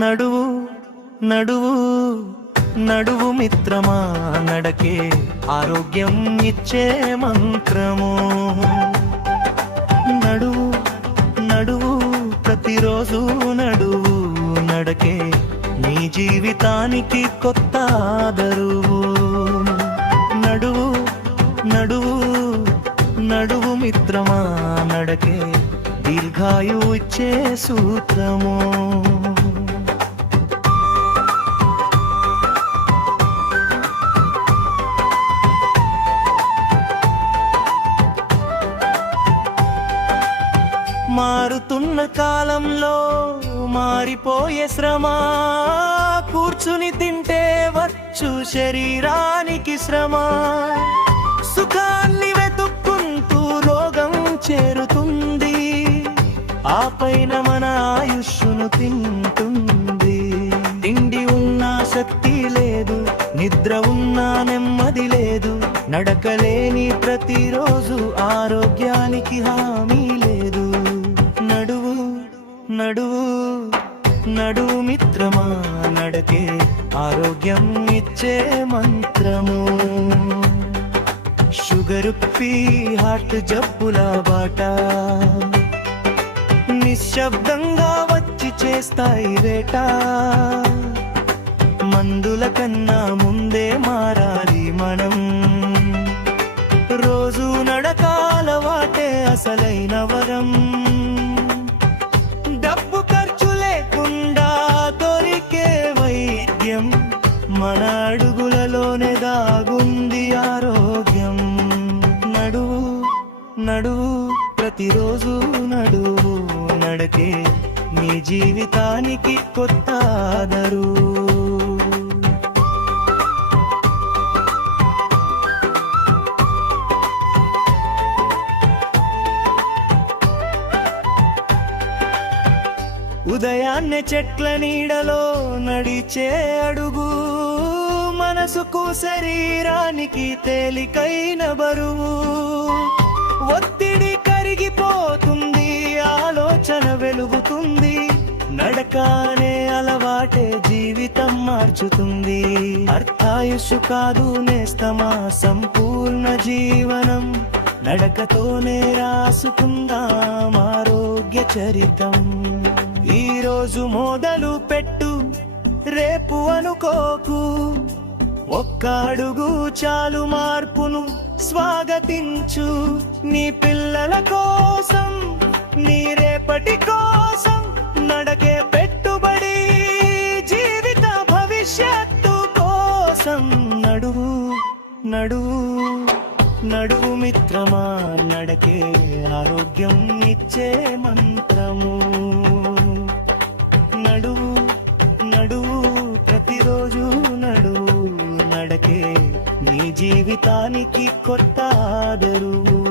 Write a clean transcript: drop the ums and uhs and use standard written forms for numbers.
నడువు నడువు నడువు మిత్రమా, నడకే ఆరోగ్యం ఇచ్చే మంత్రము. నడువు నడువు ప్రతిరోజు నడువు, నడకే నీ జీవితానికి కొత్త ఆదరువు. నడువు నడువు నడువు మిత్రమా, నడకే దీర్ఘాయు ఇచ్చే సూత్రము. మారుతున్న కాలంలో మారిపోయే శ్రమ, కూర్చుని తింటే వచ్చు శరీరానికి శ్రమ. సుఖాన్ని వెతుక్కుంటూ రోగం చేరుతుంది, ఆ పైన మన ఆయుష్ను తింటుంది. తిండి ఉన్నా శక్తి లేదు, నిద్ర ఉన్నా నెమ్మది లేదు, నడకలేని ప్రతిరోజు ఆరోగ్యానికి హామీ లేదు. నడువు నడువు నడువు మిత్రమా, నడకే ఆరోగ్యం ఇచ్చే మంత్రము. షుగర్ పీ హార్ట్ జబ్బుల బాట నిశ్శబ్దంగా వచ్చి చేస్తాయి వేట. మందుల కన్నా ముందే మారాలి మనం, రోజు నడకాల వాటే అసలైన వరం. డబ్బు ఖర్చు లేకుండా దొరికే వైద్యం, మన అడుగులలోనే దాగుంది ఆరోగ్యం. నడువు నడువు ప్రతిరోజు నడువు, నడకే నీ జీవితానికి కొత్త ఆదరు. ఉదయాన్నే చెట్ల నీడలో నడిచే అడుగు, మనసుకు శరీరానికి తేలికైన బరువు. ఒత్తిడి కరిగిపోతుంది, ఆలోచన వెలుగుతుంది, నడకనే అలవాటే జీవితం మార్చుతుంది. అర్థాయుషు కాదు నేస్తమా సంపూర్ణ జీవనం, నడకతోనే రాసుకుందాం ఆరోగ్య చరితం. ఈ రోజు మొదలు పెట్టు, రేపు అనుకోకు, ఒక్క అడుగు చాలు మార్పును స్వాగతించు. నీ పిల్లల కోసం, నీ రేపటి కోసం, నడకే పెట్టుబడి జీవిత భవిష్యత్తు కోసం. నడువు నడువు నడువు మిత్రమా, నడకే ఆరోగ్యం ఇచ్చే మంత్రము. నడువు నడువు ప్రతిరోజు నడువు, నడకే నీ జీవితానికి కొత్త ఆదరువు.